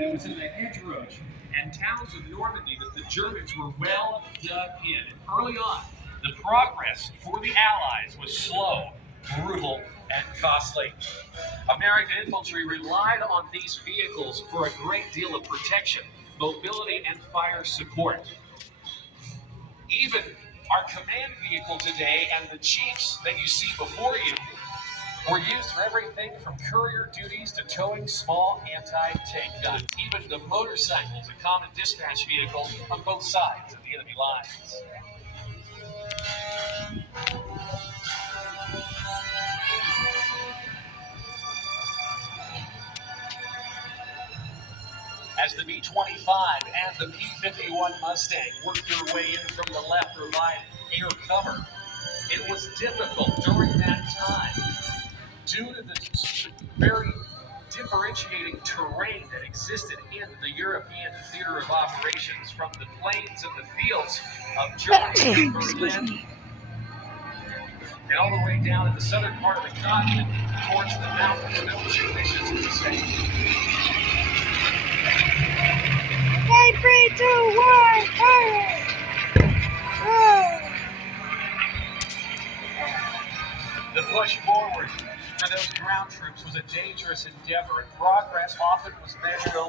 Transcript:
It was in the hedgerows and towns of Normandy that the Germans were well dug in. And early on, the progress for the Allies was slow, brutal, and costly. American infantry relied on these vehicles for a great deal of protection, mobility, and fire support. Even our command vehicle today and the Jeeps that you see before you were used for everything from courier duties to towing small anti-tank guns. Even the motorcycles, a common dispatch vehicle on both sides of the enemy lines. As the B-25 and the P-51 Mustang worked their way in from the left to provide air cover, it was difficult during that time due to the very differentiating terrain that existed in the European theater of operations, from the plains and the fields of Germany and Berlin, and all the way down in the southern part of the continent towards the mountains and ocean missions of the state. 5, 3, 2, 1, fire! The push forward for those ground troops was a dangerous endeavor, and progress often was measured only